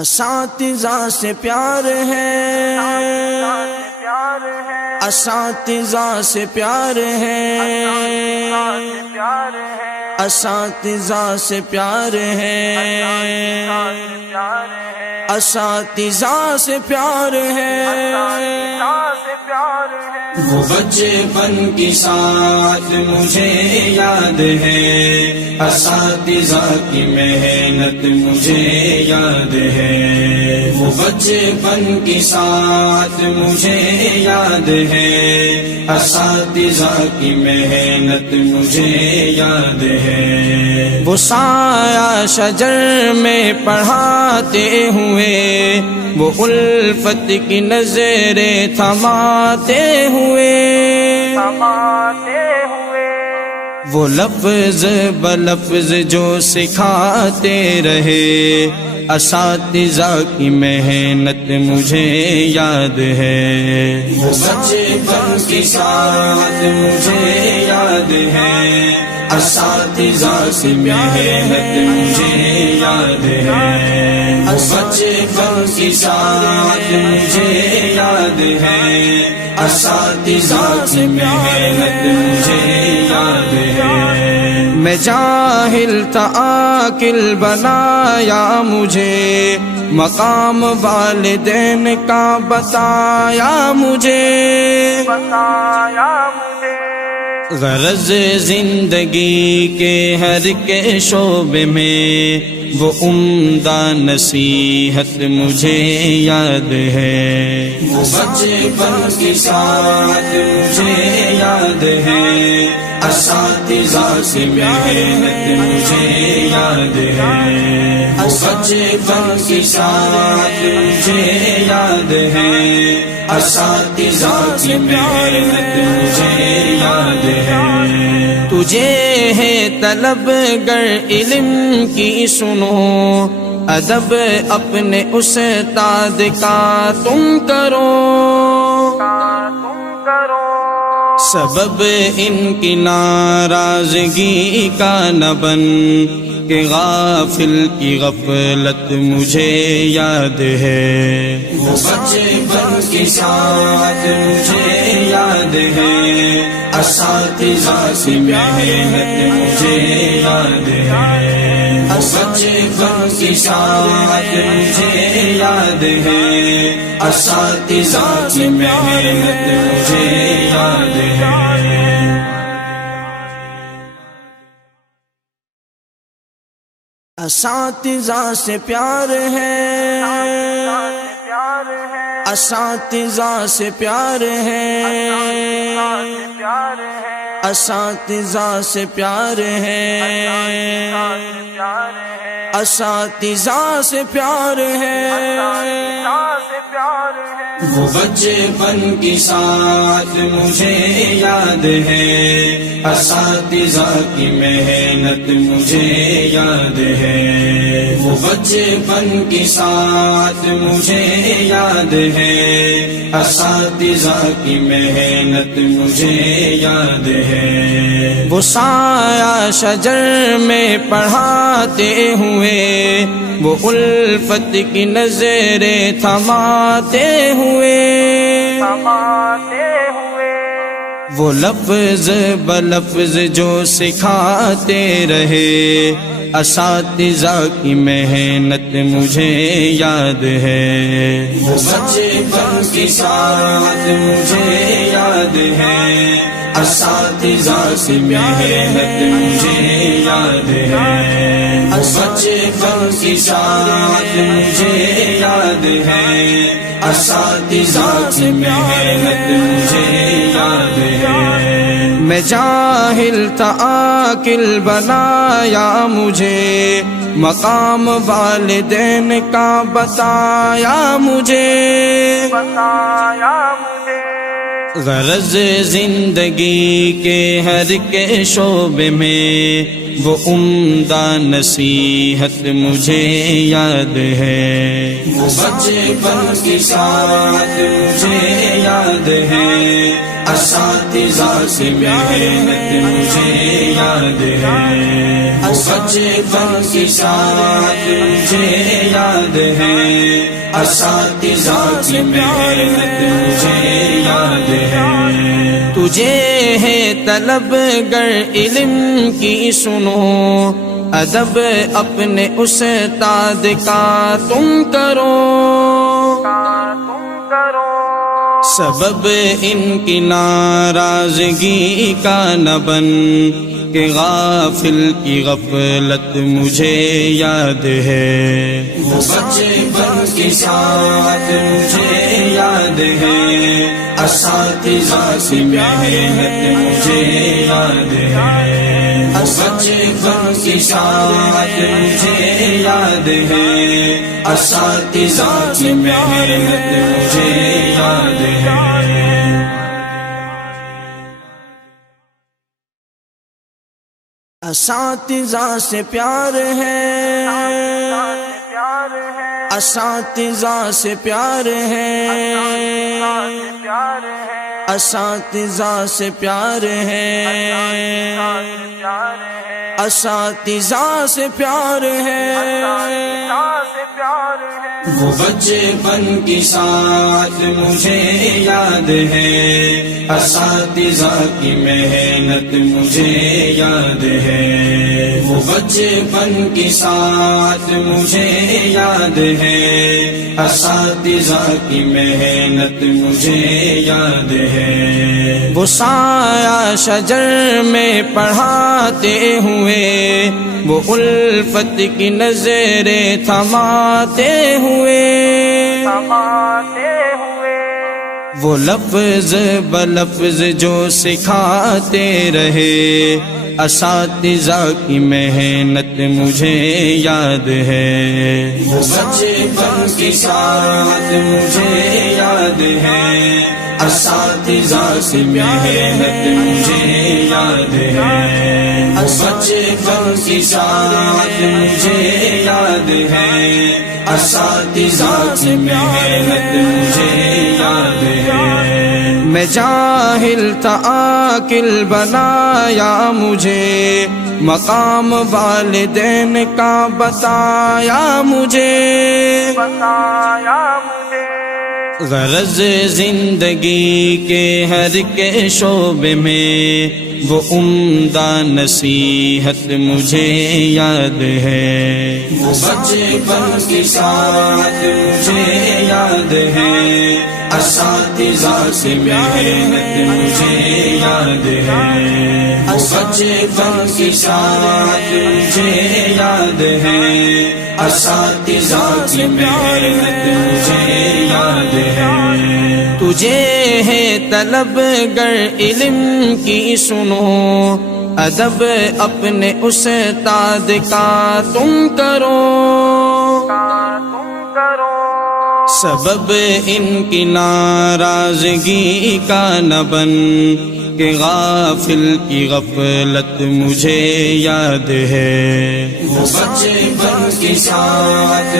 اساتذہ سے پیار ہے، اساتذہ سے پیار ہے، اساتذہ سے پیار ہے، اساتذہ سے پیار ہے۔ وہ بچپن کی ساتھ مجھے یاد ہے، اساتذہ کی محنت مجھے یاد ہے۔ وہ بچپن کی ساتھ مجھے یاد ہے، اساتذہ کی محنت مجھے یاد ہے۔ وہ سایہ شجر میں پڑھاتے ہوئے، وہ الفت کی نظریں تھماتے ہوئے، وہ لفظ بلفظ جو سکھاتے رہے، اساتذہ کی محنت مجھے یاد ہے۔ وہ بچپن کی ساتھ مجھے یاد ہے، اساتذہ کی محنت مجھے یاد ہے۔ وہ بچپن کی ساتھ مجھے یاد ہے، اساتذہ کی محنت مجھے یاد ہے۔ میں جاہل تھا عاقل بنایا مجھے، مقام والدین کا بتایا مجھے، غرض زندگی کے ہر کے شعبے میں وہ عمدہ نصیحت مجھے یاد ہے۔ وہ بچپن کی ساتھ مجھے یاد ہے، اساتذہ کی محنت مجھے یاد ہے۔ وہ بچپن کی ساتھ مجھے یاد ہے، اساتذہ کی محنت مجھے یاد ہے۔ تجھے ہے طلب گر علم کی سنو، ادب اپنے استاد کا تم کرو، سبب ان کی ناراضگی کا نہ بن کہ غافل کی غفلت مجھے یاد ہے۔ وہ بچپن کی ساتھ مجھے یاد ہے، اساتذہ کی محنت مجھے یاد ہے۔ وہ بچپن کی ساتھ مجھے یاد ہے، اساتذہ کی محنت مجھے یاد ہے۔ اساتذہ سے پیار ہے، اساتذہ سے پیار ہے، اساتذہ سے پیار ہے، اساتذہ سے پیار ہے۔ وہ بچپن کی ساتھ مجھے یاد ہے، اساتذہ کی محنت مجھے یاد ہے۔ وہ بچپن کی ساتھ مجھے یاد ہے، اساتذہ کی محنت مجھے یاد ہے۔ وہ سایہ شجر میں پڑھاتے ہوئے، وہ الفت کی نظریں تھماتے ہوئے، وہ لفظ بلفظ جو سکھاتے رہے، اساتذہ کی محنت مجھے یاد ہے۔ وہ بچپن کی ساتھ مجھے یاد ہے، اساتذہ کی محنت مجھے یاد ہے۔ وہ بچپن کی ساتھ مجھے یاد ہے، اساتذہ کی محنت مجھے یاد ہے۔ میں جاہل تھا عاقل بنایا مجھے، مقام والدین کا بتایا مجھے، غرض زندگی کے ہر کے شعبے میں وہ عمدہ نصیحت مجھے یاد ہے۔ وہ بچپن کی ساتھ مجھے یاد ہے، اساتذہ سے محنت مجھے یاد ہے، بچپن کی ساتھ مجھے یاد ہے، اساتذہ کی محنت مجھے یاد ہے۔ تجھے ہے طلب گر علم کی سنو، ادب اپنے استاد کا تم کرو، سبب ان کی ناراضگی کا نہ بن کہ غافل کی غفلت مجھے یاد ہے۔ وہ بچپن کی ساتھ مجھے یاد ہے، اساتذہ سے محنت مجھے یاد ہے، بچپن کی ساتھ مجھے یاد ہے، اساتذہ کی محنت مجھے یاد ہے۔ اساتذہ سے پیار ہے، اساتذہ سے پیار ہے، اساتذہ سے پیار ہے، اساتذہ سے پیار ہے۔ وہ بچپن کی ساتھ مجھے یاد ہے، اساتذہ کی محنت مجھے یاد ہے، وہ بچپن کی ساتھ مجھے یاد ہے، اساتذہ کی محنت مجھے یاد ہے۔ وہ سایہ شجر میں پڑھاتے ہوئے، وہ الفت کی نظریں تھماتے ہوئے، وہ لفظ بلفظ جو سکھاتے رہے، اساتذہ کی محنت مجھے یاد ہے۔ وہ بچپن کی ساتھ مجھے یاد ہے، اساتذہ سے محنت مجھے یاد ہے، بچپن کی ساتھ مجھے یاد ہے، اساتذہ کی محنت مجھے یاد ہے۔ میں جاہل تھا عاقل بنایا مجھے، مقام والدین کا بتایا مجھے، غرض زندگی کے ہر کے شعبے میں وہ عمدہ نصیحت مجھے یاد ہے۔ وہ بچپن کی ساتھ مجھے یاد ہے، اساتذہ سے محنت مجھے یاد ہے، بچپن کی ساتھ مجھے یاد ہے، اساتذہ کی محنت مجھے یاد ہے۔ تجھے ہے طلب گر علم کی سنو، ادب اپنے استاد کا تم کرو، سبب ان کی ناراضگی کا نہ بن کہ غافل کی غفلت مجھے یاد ہے۔ وہ بچپن کی ساتھ